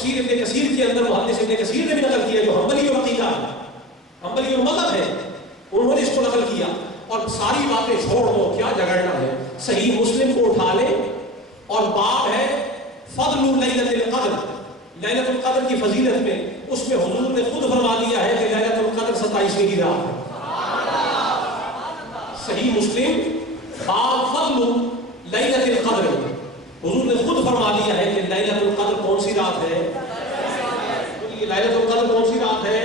تفسیر ابن کثیر کے اندر محدث ابن کثیر نے بھی نقل کیا جو حنبلی اور عقیدہ ہے، حنبلی اور مذہب ہے، انہوں نے اس کو نقل کیا. اور ساری باتیں چھوڑ دو، کیا جھگڑنا ہے. صحیح مسلم کو اٹھا لے اور باب ہے فضل لیلۃ القدر، لیلۃ القدر کی فضیلت میں، اس میں حضور نے خود فرما دیا ہے کہ لیلۃ القدر 27ویں کی رات ہے. صحیح مسلم باب فضل لیلۃ القدر، حضور نے خود فرما دیا ہے کہ لیلۃ القدر کون سی رات ہے؟ لیلۃ القدر کون سی رات ہے؟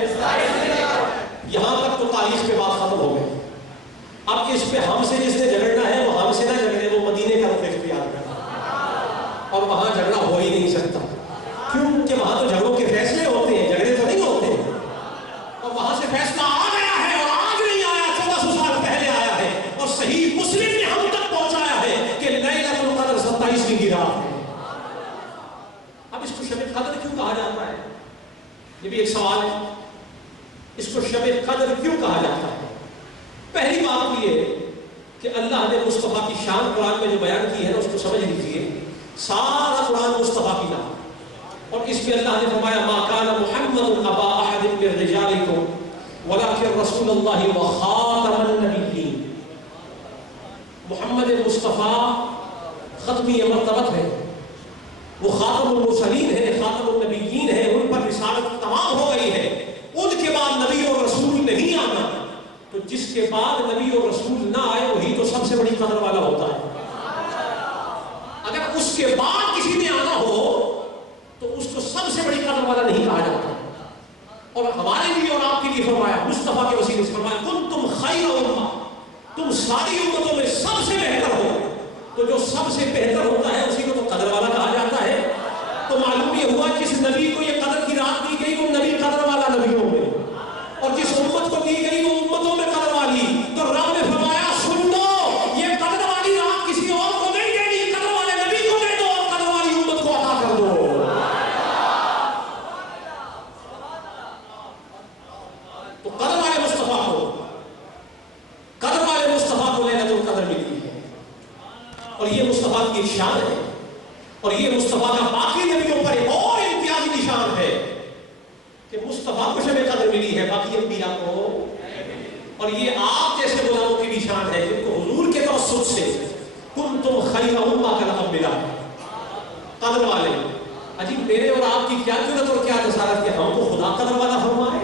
یہاں تک تو تاریخ کے بعد ختم ہو گئے. اب اس پہ ہم سے جس نے جھگڑنا ہے وہ ہم سے نہ جھگڑے، وہ مدینے کا رخ اختیار کرے، اور وہاں جھگڑا ہو ہی نہیں سکتا. کیوں کہ وہاں تو جھگڑوں کے فیصلے ہوتے ہیں، جھگڑے تو نہیں ہوتے ہیں. اور وہاں سے فیصلہ آ گیا ہے، اور آج نہیں آیا، 1400 سال پہلے آیا ہے. اور صحیح مسلم نے ہم تک پہنچایا ہے کہ لیلۃ القدر 27ویں کی رات ہے. اب اس کو شب قدر کیوں کہا جاتا ہے؟ یہ بھی ایک سوال ہے. اس کو شب قدر کیوں کہا جاتا ہے؟ پہلی بات یہ کہ اللہ نے مصطفیٰ کی شان قرآن میں جو بیان کی ہے نا، اس کو سمجھ لیجیے. سارا قرآن مصطفیٰ کی نام، اور اس میں اللہ نے فرمایا ما کان محمد ابا احد من رجالکم ولکن رسول اللہ وخاتم النبیین. محمد مصطفیٰ ختمی مرتبت ہے، وہ خاتم المرسلین ہے، خاتم النبیین ہے، ان پر رسالت تمام ہو گئی ہے. ان کے بعد نبی اور رسول نہیں آنا، تو جس کے بعد نبی اور رسول نہ آئے وہی تو سب سے بڑی قدر والا ہوتا ہے. اگر اس کے بعد کسی نے آنا ہو تو اس کو سب سے بڑی قدر والا نہیں کہا جاتا. اور ہمارے لیے اور آپ کے لیے فرمایا، مصطفیٰ کے وسیلے سے فرمایا کنتم خیر امہ، تم ساری امتوں میں سب سے بہتر ہو. تو جو سب سے بہتر ہوتا ہے اسی کو تو قدر والا کہا جاتا ہے. تو معلوم یہ ہوا جس نبی کو یہ قدر کی رات دی گئی وہ نبی قدر والا نبیوں میں، اور جس امت کو دی گئی وہ امتوں میں قدر والی. تو رب نے فرمایا سن لو، یہ قدر والی رات کسی اور کو نہیں دینی، قدر والے نبی کو دے دو اور قدر والی امت کو عطا کر دو. تو قدر والے مصطفیٰ کو لیلۃ القدر ملی ہے، اور یہ مصطفیٰ کی ایک شان ہے. اور یہ مصطفیٰ کا باقی نبیوں پر ایک اور امتیازی نشان ہے کہ مصطفیٰ کو شب قدر ملی ہے، باقی انبیاء کو. اور یہ آپ جیسے غلاموں کی نشان ہے جن کو حضور کے توسط سے کنتم خیر امہ کا لقب ملا ہے، قدر والے. عجیب میرے اور آپ کی کیا ضرورت اور کیا جسارت کہ ہم کو خدا قدر والا فرمائے.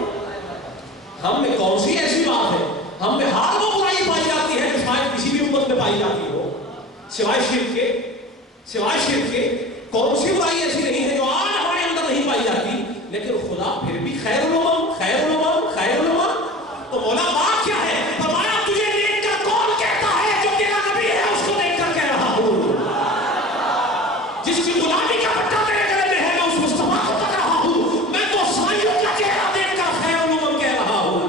ہم میں کون سی ایسی بات ہے؟ ہم میں ہر وہ برائی پائی جاتی ہے جو شاید کسی بھی امت میں پائی جاتی ہو، سوائے شرک کے کون سی برائی ایسی نہیں ہے جو آج ہمارے اندر نہیں پائی جاتی. لیکن خدا پھر بھی خیر الامم. تو مولا بات کیا ہے؟ فرمایا تجھے دیکھ کر کون کہتا ہے جو تیرا نبی ہے اس کو دیکھ کر کہہ رہا ہوں. جس کی غلامی کا پٹا میرے گلے میں ہے میں اس مصطفیٰ کو پکڑ رہا ہوں. میں تو سائیوں کا چہرہ دیکھ کر خیر الامم کہہ رہا ہوں.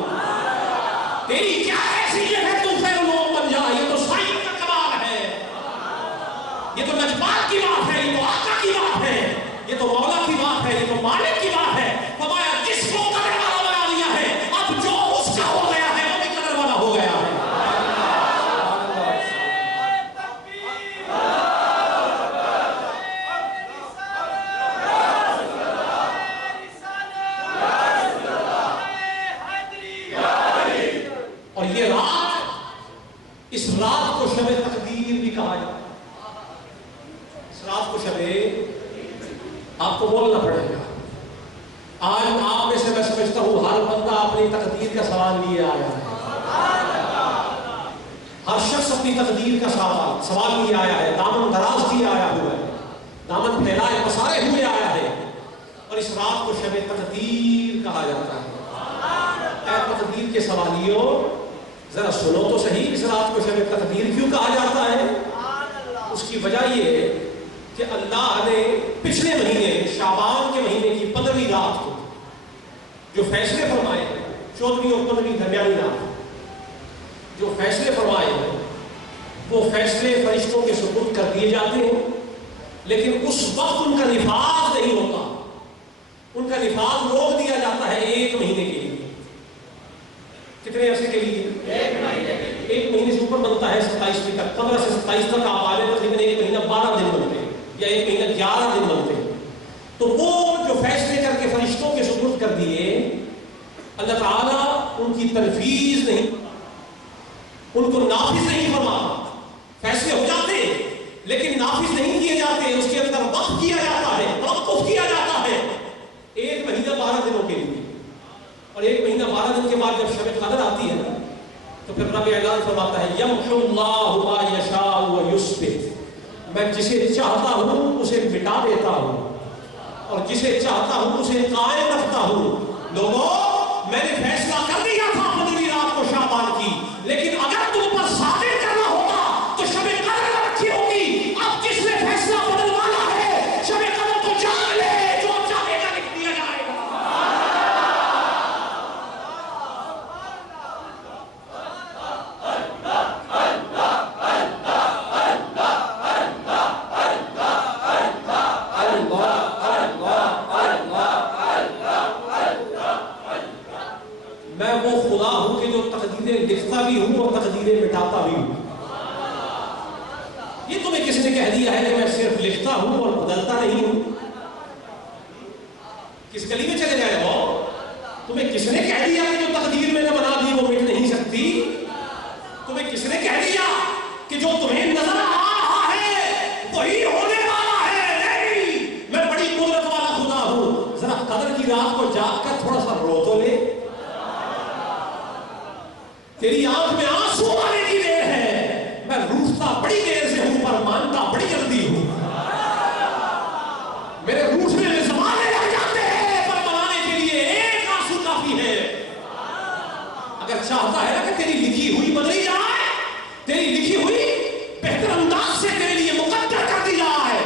تیری کیا حیثیت ہے تو خیر الامم بن جا؟ یہ تو سائیوں کا کمال ہے، یہ تو نجبات کی بات ہے، یہ تو آقا کی بات ہے، یہ تو مولا کی بات ہے، یہ تو مالک کی بات ہے. فرمایا جس کو قدر والا بنا لیا ہے، اب جو اس کا ہو گیا ہے وہ بھی قدر والا ہو گیا ہے. اور یہ رات، اس رات کو شب تقدیر بھی کہا جاتا ہے. اس رات کو شب، آپ کو بولنا پڑے گا. آج آپ میں سے میں سمجھتا ہوں ہر بندہ اپنی تقدیر کا سوال لیے آیا ہے. ہر شخص اپنی تقدیر کا سوال لیے آیا ہے، دامن دراز کیے آیا ہوا ہے، دامن پھیلائے پسارے ہوئے آیا ہے. اور اس رات کو شب تقدیر کہا جاتا ہے. اے تقدیر کے سوالیوں ذرا سنو تو صحیح، اس رات کو شب تقدیر کیوں کہا جاتا ہے؟ اس کی وجہ یہ ہے کہ اللہ نے پچھلے مہینے شعبان کے مہینے کی 15ویں رات کو جو فیصلے فرمائے ہیں، 14ویں اور 15ویں درمیانی رات جو فیصلے فرمائے ہیں وہ فیصلے فرشتوں کے سپرد کر دیے جاتے ہیں، لیکن اس وقت ان کا نفاذ نہیں ہوتا. ان کا نفاذ روک دیا جاتا ہے 1 مہینے کے لیے. کتنے عرصے کے لیے؟ 1 مہینے سے اوپر بنتا ہے 27ویں تک. 15 سے 27 تک آپ آگے تقریباً 1 مہینہ 12 دن بنتے ہیں یا 1 مہینہ 11 دن بنتے ہیں. تو وہ جو فیصلے اللہ تعالیٰ ان کی تنفیذ نہیں، ان کو نافذ نہیں فرماتا. فیصلے ہو جاتے لیکن نافذ نہیں کیے جاتے، اس کے اندر وقت کیا جاتا ہے، توقف کیا جاتا ہے 1 مہینہ 12 دنوں کے لیے. اور 1 مہینہ 12 دن کے بعد جب شب قدر آتی ہے نا تو پھر رب اعلان فرماتا ہے یمحو اللہ ما یشاء ویثبت، میں جسے چاہتا ہوں اسے مٹا دیتا ہوں اور جسے چاہتا ہوں اسے قائم رکھتا ہوں. لوگوں میں نے فیصلہ کر دیا تھا بدلی رات کو شعبان کی، لیکن اگر تم پر صادر کرنا ہوتا تو شب قدر نہ رکھی ہوگی. اب جس نے فیصلہ بدلوانا ہے شب قدر کو جان لے، جو چاہے گا لکھ دیا جائے گا. میں وہ خدا ہوں کہ جو تقدیریں لکھتا بھی ہوں اور تقدیریں مٹاتا بھی ہوں. یہ تمہیں کس نے کہہ دیا ہے کہ میں صرف لکھتا ہوں اور بدلتا نہیں ہوں؟ کس گلی میں چلے جائے ہو؟ تمہیں کس نے کہہ دیا کہ جو تقدیر میں نے بنا دی وہ مٹ نہیں سکتی؟ تمہیں کس نے کہہ دیا کہ جو تمہیں نظر آ رہا ہے وہی ہونے والا ہے؟ نہیں، میں بڑی قدرت والا خدا ہوں. ذرا قدر کی رات کو جاگ کر تھوڑا سا رو تو لے. تیری آنکھ میں آنسو آنے کی دیر ہے، میں روٹھتا بڑی دیر سے ہوں پر مانتا بڑی جلدی ہوں. میرے روٹھنے میں زمانے لگ جاتے ہیں پر منانے کے لیے ایک آنسو کافی ہے. اگر چاہتا ہے نا کہ تیری لکھی ہوئی بدلی جائے، تیری لکھی ہوئی بہتر انداز سے تیرے لیے مقدر کر دی جائے،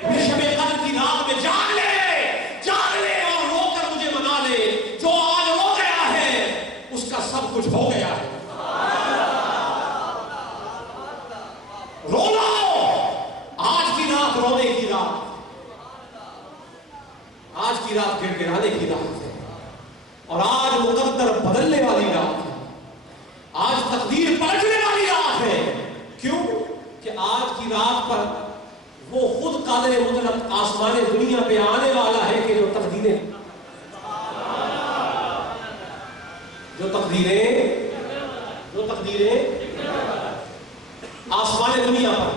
پھر شب قدر کی رات میں جاگ لے اور رو کر مجھے منا لے. جو آج رو گیا ہے اس کا سب کچھ ہو گیا ہے. رو لو، آج کی رات رونے کی رات، آج کی رات گر گرانے کی رات ہے اور آج مقدر بدلنے والی رات ہے، آج تقدیر پلٹنے والی رات ہے. کیوں کہ آج کی رات پر وہ خود قادر مطلق آسمان دنیا پہ آنے والا ہے کہ جو تقدیریں آسمان دنیا پر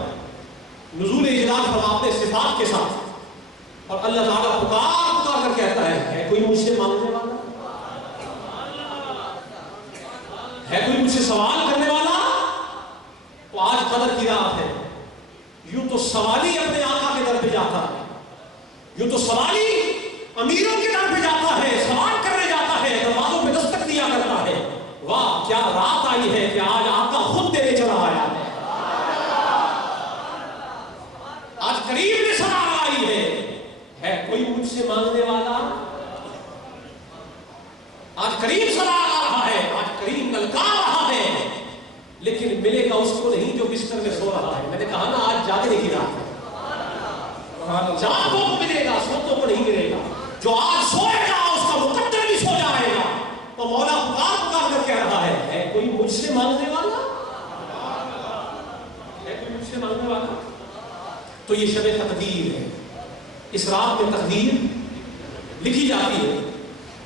نزول اجلال فرماتے صفات کے ساتھ، اور اللہ تعالیٰ پکار کر کہتا ہے کوئی مجھ سے مانگنے والا ہے، کوئی مجھ سے سوال کرنے والا؟ تو آج قدر کی رات ہے. یوں تو سوالی اپنے آقا کے در پہ جاتا ہے، یوں تو سوالی امیروں کے در پہ جاتا ہے، سوال کرنے جاتا ہے، دروازوں پہ دستک دیا کرتا ہے. واہ کیا رات آئی ہے کہ آج آقا خود دینے چلا آیا ہے. آج قریب میں سنا آئی ہے کوئی مجھ سے مانگنے والا؟ آج قریب سنا آ رہا ہے، آج قریب للکار رہا ہے، لیکن ملے گا اس کو نہیں جو بستر میں سو رہا ہے. میں نے کہا نا آج جاگنے کی رات ہے، جاگوں کو ملے گا، سوتوں کو نہیں ملے گا. جو آج سوئے گا اس کا مقدر بھی سو جائے گا. تو مولا پکار کر کہہ رہا ہے کوئی مجھ سے مانگنے والا؟ ہے کوئی مجھ سے مانگنے والا؟ تو یہ شب تقدیر ہے. اس رات میں تقدیر لکھی جاتی ہے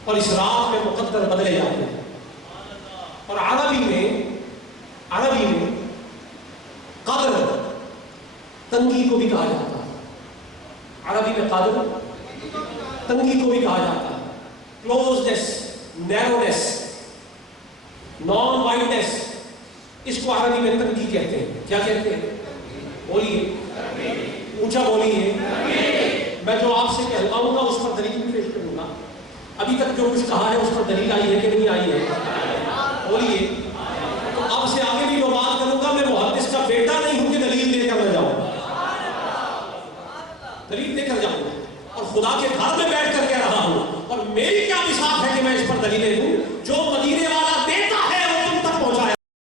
اور اس رات میں مقدر بدلے جاتے ہیں. اور عربی میں قدر تنگی کو بھی کہا جاتا ہے. عربی میں قدر تنگی کو بھی کہا جاتا ہے. کلوزنس، نیرونیس، نان وائڈنس، اس کو عربی میں تنگی کہتے ہیں. کیا کہتے ہیں؟ بولیے، اونچا بولیے. میں جو آپ سے کہوں گا اس پر دلیل بھی پیش کروں گا. ابھی تک جو کچھ کہا ہے اس پر دلیل آئی ہے کہ نہیں آئی ہے؟ بولیے. تو اب سے آگے بھی جو بات کروں گا میں محدث کا بیٹا نہیں ہوں کہ دلیل دے کر میں جاؤں گا، دلیل دے کر جاؤں گا. اور خدا کے گھر میں بیٹھ کر کہہ رہا ہوں، اور میری کیا مثال ہے کہ میں اس پر دلیلیں دوں. جو مدینے